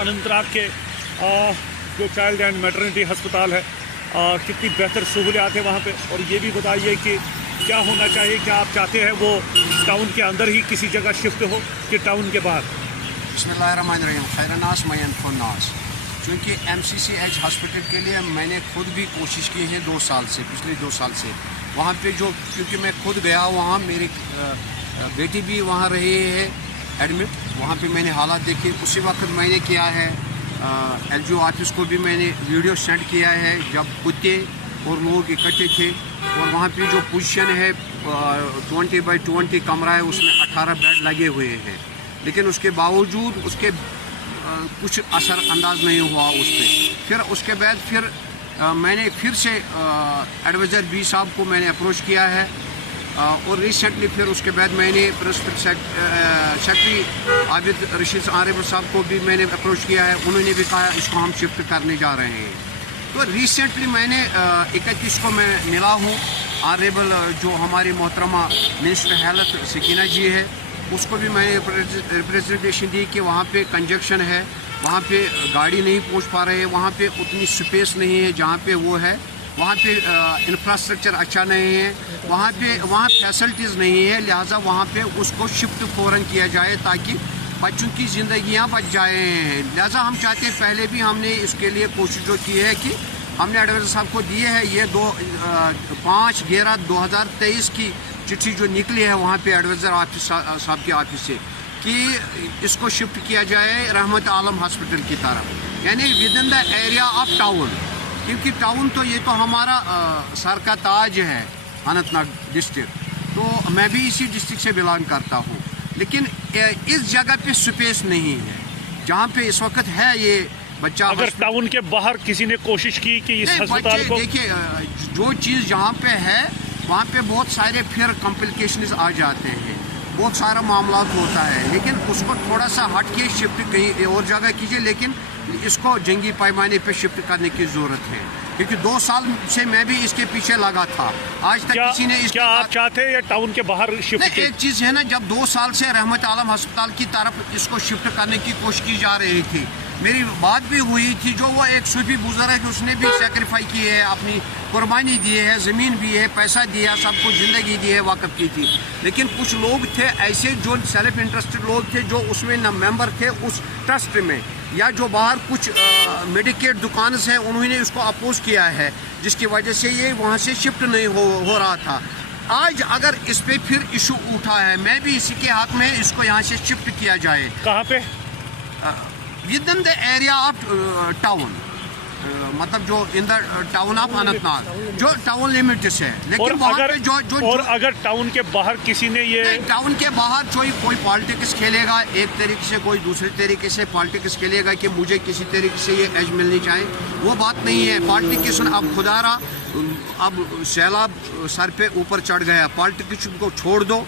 अनंतनाग के जो child and maternity अस्पताल है, कितनी बेहतर सहूलियात है वहाँ पे, और ये भी बताइए कि क्या होना चाहिए, क्या आप चाहते हैं वो टाउन के अंदर ही किसी जगह शिफ्ट हो कि टाउन के बाहर? बिस्मिल्लाहिर्रहमानिर्रहीम, खैरनास मयनफुन्नास। क्योंकि MCCH हॉस्पिटल के लिए मैंने खुद भी कोशिश की है 2 साल से, पिछले 2 साल से वहाँ पे क्योंकि मैं खुद गया वहाँ, मेरी बेटी भी वहाँ रही है एडमिट, वहाँ पे मैंने हालात देखे। उसी वक्त मैंने किया है LGO ऑफिस को भी मैंने वीडियो सेंड किया है जब कुत्ते और लोग इकट्ठे थे, और वहाँ पे जो पोजीशन है 20x20 कमरा है, उसमें 18 बेड लगे हुए हैं, लेकिन उसके बावजूद उसके कुछ असर अंदाज नहीं हुआ उस पर। फिर उसके बाद मैंने फिर से एडवाइज़र B साहब को मैंने अप्रोच किया है, और रिसेंटली फिर उसके बाद मैंने प्रिंसिपल सेक्रेटरी आबिद रशीद आरिफ साहब को भी मैंने अप्रोच किया है, उन्होंने भी कहा इसको हम शिफ्ट करने जा रहे हैं। तो रिसेंटली मैंने 31 को मैं मिला हूँ ऑनरेबल जो हमारी मोहतरमा मिनिस्टर हेल्थ सकीना जी है, उसको भी मैंने रिप्रेजेंटेशन दी कि वहाँ पे कंजक्शन है, वहाँ पे गाड़ी नहीं पहुँच पा रहे हैं, वहाँ पे उतनी स्पेस नहीं है जहाँ पे वो है, वहाँ पे इंफ्रास्ट्रक्चर अच्छा नहीं है, वहाँ फैसिलिटीज़ नहीं है, लिहाजा वहाँ पे उसको शिफ्ट फ़ौरन किया जाए ताकि बच्चों की ज़िंदगियाँ बच जाएँ। लिहाजा हम चाहते हैं, पहले भी हमने इसके लिए कोशिश जो की है कि हमने एडवाइज़र साहब को दिए है, ये 5/11/2023 की चिट्ठी जो निकली है वहाँ पे एडवाइज़र ऑफिस साहब के ऑफिस से कि इसको शिफ्ट किया जाए रहमत आलम हॉस्पिटल की तरफ, यानी with in the area of town, क्योंकि टाउन तो ये तो हमारा सर का ताज है अनंतनाग डिस्ट्रिक्ट, तो मैं भी इसी डिस्ट्रिक्ट से बिलोंग करता हूँ, लेकिन इस जगह पे स्पेस नहीं है जहाँ पे इस वक्त है ये बच्चा। अगर टाउन के बाहर किसी ने कोशिश की कि इस अस्पताल को, देखिए जो चीज़ जहाँ पे है वहाँ पे बहुत सारे फिर कॉम्प्लिकेशंस आ जाते हैं, बहुत सारा मामला होता है, लेकिन उसको थोड़ा सा हट के शिफ्ट कहीं और जगह कीजिए, लेकिन इसको जंगी पैमाने पे शिफ्ट करने की ज़रूरत है, क्योंकि 2 साल से मैं भी इसके पीछे लगा था, आज तक किसी ने क्या आप चाहते हैं या टाउन के बाहर शिफ्ट? एक चीज़ है ना, जब 2 साल से रहमत आलम अस्पताल की तरफ इसको शिफ्ट करने की कोशिश की जा रही थी, मेरी बात भी हुई थी, जो वो एक सूफी बुजुर्ग है उसने भी सेक्रीफाई की है, अपनी कुर्बानी दी है, ज़मीन भी है, पैसा दिया, सब कुछ ज़िंदगी दी है, वक़्फ़ की थी, लेकिन कुछ लोग थे ऐसे जो सेल्फ इंटरेस्टेड लोग थे, जो उसमें न मेंबर थे उस ट्रस्ट में, या जो बाहर कुछ मेडिकेट दुकान हैं, उन्होंने इसको अपोज किया है, जिसकी वजह से ये वहाँ से शिफ्ट नहीं हो रहा था। आज अगर इस पे फिर इशू उठा है, मैं भी इसी के हक़ में इसको यहाँ से शिफ्ट किया जाए। कहाँ पे? With in the area of town, मतलब जो in the town of Anantnag, जो टाउन लिमिट्स है, लेकिन वहाँ पे जो अगर टाउन के बाहर किसी ने ये टाउन के बाहर कोई पॉलिटिक्स खेलेगा, एक तरीके से कोई दूसरे तरीके से पॉलिटिक्स खेलेगा कि मुझे किसी तरीके से ये एज मिलनी चाहिए, वो बात नहीं है। पॉलिटिक्स अब खुदारा, अब सैलाब सर पे ऊपर चढ़ गया, पॉलिटिक्स को छोड़ दो,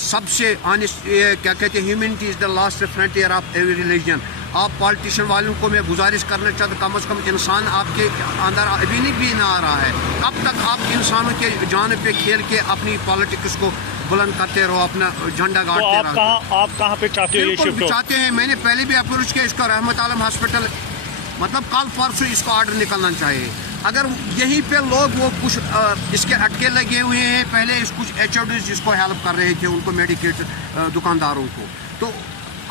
सबसे ऑनेस्ट क्या कहते हैं, humanity is the last frontier of every religion. आप पॉलिटिशियन वालों को मैं गुजारिश करना चाहता, कम से कम इंसान आपके अंदर अभी भी ना आ रहा है, कब तक आप इंसानों के जान पे खेल के अपनी पॉलिटिक्स को बुलंद करते रहो, अपना झंडा गाड़ते रहो? आप कहाँ पे चाहते हो ये शिफ्ट हो? चाहते हैं, मैंने पहले भी अप्रोच किया, इसका रहमत आलम हॉस्पिटल, मतलब कल परसों इसको ऑर्डर निकलना चाहिए। अगर यहीं पे लोग वो कुछ इसके अटके लगे हुए हैं, पहले कुछ HODs जिसको हेल्प कर रहे थे उनको, मेडिकेट दुकानदारों को, तो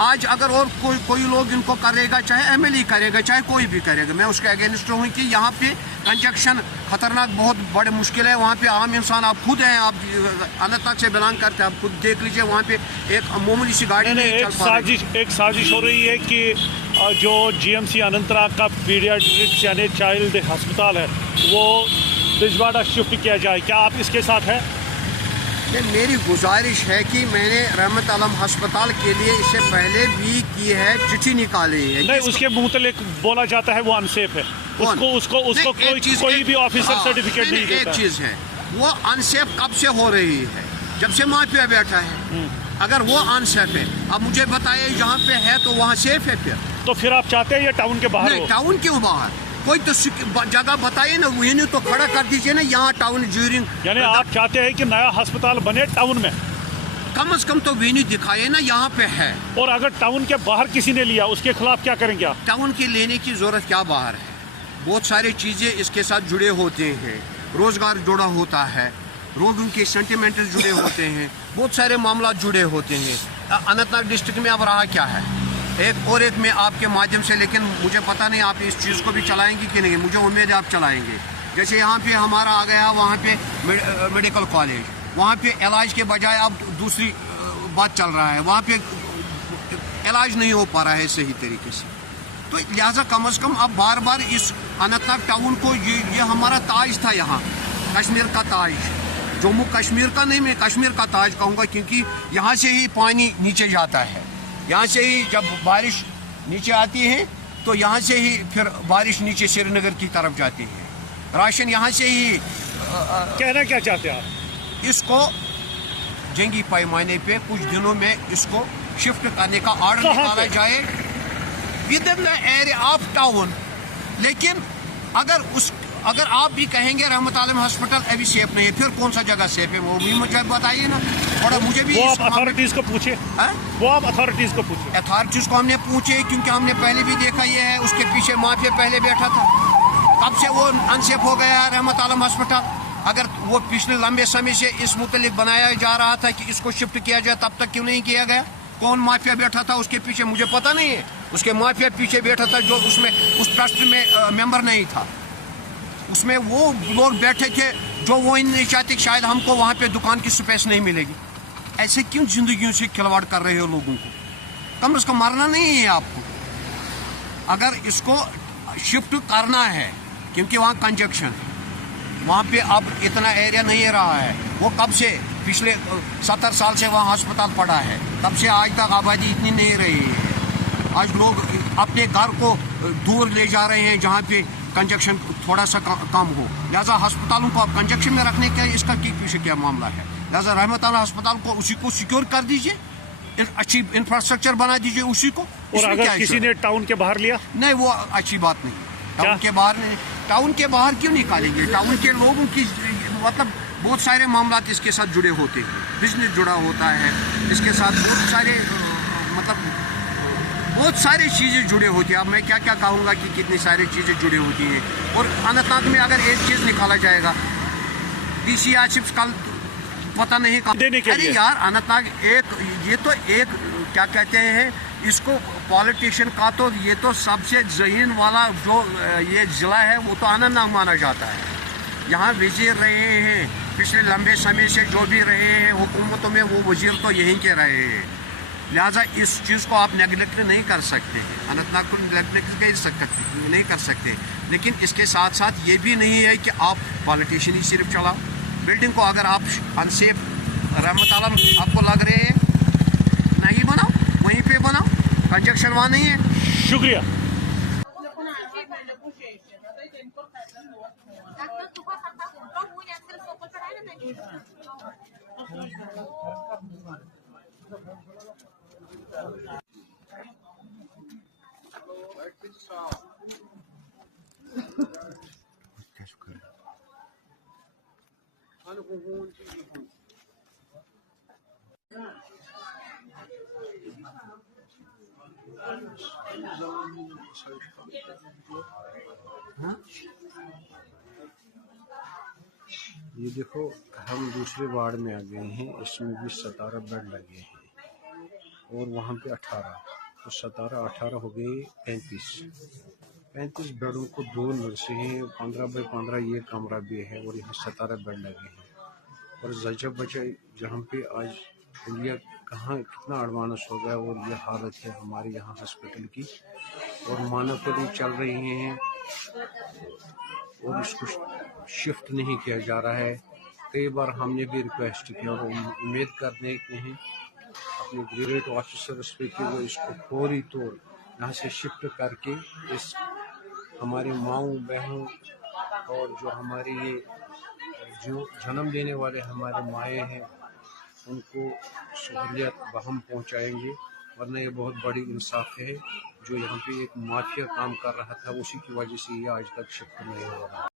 आज अगर और कोई लोग इनको करेगा, चाहे MLA करेगा, चाहे कोई भी करेगा, मैं उसके अगेंस्ट हूँ कि यहाँ पे कंजक्शन खतरनाक बहुत बड़े मुश्किल है। वहाँ पे आम इंसान, आप खुद हैं, आप अनंतनाग से बिलोंग करते हैं, आप खुद देख लीजिए, वहाँ पे एक मामूली सी गाड़ी नहीं चल पा रही। एक साजिश हो रही है कि जो GMC अनंतनाग का पीडियाट्रिक्स यानी चाइल्ड अस्पताल है वो बिजवाड़ा शिफ्ट किया जाए, क्या आप इसके साथ हैं? मेरी गुजारिश है कि मैंने रहमत आलम अस्पताल के लिए इससे पहले भी की है, चिट्ठी निकाली है। नहीं, उसके मुतल्लिक बोला जाता है वो अनसेफ है, उसको कोई भी ऑफिसर सर्टिफिकेट नहीं देता। एक चीज़ है, वो अनसेफ कब से हो रही है? जब से माफिया बैठा है। अगर वो अनसेफ है, अब मुझे बताइए जहाँ पे है तो वहाँ सेफ है? फिर आप चाहते हैं ये टाउन के बाहर हो? टाउन क्यों बाहर? कोई तो जगह बताइए ना, ये तो खड़ा कर दीजिए ना यहाँ टाउन ज्यूरिंग। यानी आप चाहते हैं कि नया अस्पताल बने टाउन में? कम से कम तो वेन्यू दिखाए ना, यहाँ पे है। और अगर टाउन के बाहर किसी ने लिया उसके खिलाफ क्या करेंगे आप? टाउन के लेने की जरूरत क्या बाहर है, बहुत सारी चीज़ें इसके साथ जुड़े होते हैं, रोज़गार जुड़ा होता है, लोगों के सेंटिमेंट्स जुड़े होते हैं, बहुत सारे मामला जुड़े होते हैं। अनंतनाग डिस्ट्रिक्ट में अब रहा क्या है, एक में आपके माध्यम से, लेकिन मुझे पता नहीं आप इस चीज़ को भी चलाएंगे कि नहीं, मुझे उम्मीद है आप चलाएंगे। जैसे यहाँ पे हमारा आ गया, वहाँ पे मेडिकल कॉलेज, वहाँ पे इलाज के बजाय अब दूसरी बात चल रहा है, वहाँ पे इलाज नहीं हो पा रहा है सही तरीके से। तो लिहाजा कम से कम अब बार बार इस अनंतनाग टाउन को, ये हमारा ताज था, यहाँ कश्मीर का ताज, जम्मू कश्मीर का नहीं, मैं कश्मीर का ताज कहूँगा, क्योंकि यहाँ से ही पानी नीचे जाता है, यहाँ से ही जब बारिश नीचे आती है तो यहाँ से ही फिर बारिश नीचे श्रीनगर की तरफ जाती है, राशन यहाँ से ही। कहना क्या चाहते हैं आप? इसको जंगी पैमाने पे कुछ दिनों में इसको शिफ्ट करने का ऑर्डर निकाला जाए with in the area of town. लेकिन अगर आप भी कहेंगे रहमत आलम हॉस्पिटल अभी सेफ नहीं है, फिर कौन सा जगह सेफ है वो भी मुझे बताइए ना, और मुझे भी। वो आप अथॉरिटीज को पूछे, वो आप अथॉरिटीज को पूछे। अथॉरिटीज को हमने पूछे, क्योंकि हमने पहले भी देखा ये है, उसके पीछे माफिया पहले बैठा था, तब से वो अनसेफ हो गया है रहमत आलम हॉस्पिटल। अगर वो पिछले लंबे समय से इस मुतालिक बनाया जा रहा था कि इसको शिफ्ट किया जाए, तब तक क्यों नहीं किया गया? कौन माफिया बैठा था उसके पीछे मुझे पता नहीं है। उसके माफिया पीछे बैठा था जो उसमें उस ट्रस्ट में मेंबर नहीं था, उसमें वो लोग बैठे थे जो वो नहीं चाहते शायद हमको वहाँ पे दुकान की स्पेस नहीं मिलेगी। ऐसे क्यों जिंदगियों से खिलवाड़ कर रहे हो लोगों को? कम से कम मरना नहीं है आपको। अगर इसको शिफ्ट करना है, क्योंकि वहाँ कंजक्शन है, वहाँ पे अब इतना एरिया नहीं रहा है। वो कब से, पिछले 70 साल से वहाँ अस्पताल पड़ा है, तब से आज तक आबादी इतनी नहीं रही है। आज लोग अपने घर को दूर ले जा रहे हैं जहाँ पे कंजक्शन थोड़ा सा कम हो, लिहाजा अस्पतालों को अब कंजक्शन में रखने का इसका पीछे क्या मामला है? लिहाजा रहमत आला अस्पताल को उसी को सिक्योर कर दीजिए, अच्छी इंफ्रास्ट्रक्चर बना दीजिए उसी को। और अगर किसी ने टाउन के बाहर लिया, नहीं वो अच्छी बात नहीं। टाउन के बाहर नहीं, टाउन के बाहर क्यों निकालेंगे? टाउन के लोगों की मतलब बहुत सारे मामला इसके साथ जुड़े होते हैं, बिजनेस जुड़ा होता है इसके साथ, बहुत सारे मतलब बहुत सारी चीज़ें जुड़े होती हैं। अब मैं क्या क्या कहूँगा कि कितनी सारी चीज़ें जुड़ी होती हैं। और अनंतनाग में अगर एक चीज़ निकाला जाएगा, DCR चिप्स कल पता नहीं कहाँ देने के लिए। अरे यार अनंतनाग ये तो एक क्या कहते हैं इसको, पॉलिटिशियन का तो ये तो सबसे ज़हीन वाला जो ये ज़िला है वो तो अनंतनाग माना जाता है। यहाँ वज़ीर रहे हैं पिछले लंबे समय से, जो भी रहे हैं हुकूमतों में, वो वज़ीर तो यहीं के रहे हैं। लिहाजा इस चीज़ को आप नेगलेक्ट नहीं कर सकते, अनंतनाग को नेगलेक्ट नहीं कर सकते। लेकिन इसके साथ साथ ये भी नहीं है कि आप पॉलिटिशियन ही सिर्फ चलाओ। बिल्डिंग को अगर आप अनसेफ रहमत आलम आपको लग रहे हैं, नहीं बनाओ, वहीं पे बनाओ, कंजक्शन वहाँ नहीं है। शुक्रिया। ये देखो हम दूसरे वार्ड में आ गए हैं, इसमें भी 17 बेड लगे हैं और वहाँ पे 18, तो 17-18 हो गए 35 बेडों को 2 नर्सें हैं, 15 बाई 15 ये कमरा भी है और यहाँ 17 बेड लगे हैं। और जजा बचा जहाँ पे आज इंडिया कहाँ कितना एडवांस हो गया और ये हालत है हमारे यहाँ हॉस्पिटल की, और मानवपरी चल रही हैं और इसको शिफ्ट नहीं किया जा रहा है। कई बार हमने भी रिक्वेस्ट की और उम्मीद करने के हैं अपने ग्रेजुएट ऑफिसर्स पे कि वो इसको फौरी तौर यहाँ से शिफ्ट करके इस हमारे माँओं बहनों और जो हमारे ये जो जन्म देने वाले हमारे माएँ हैं उनको सहूलियत बहम पहुँचाएंगे, वरना ये बहुत बड़ी इंसाफ है। जो यहाँ पे एक माफिया काम कर रहा था उसी की वजह से ये आज तक शिफ्ट नहीं हो रहा।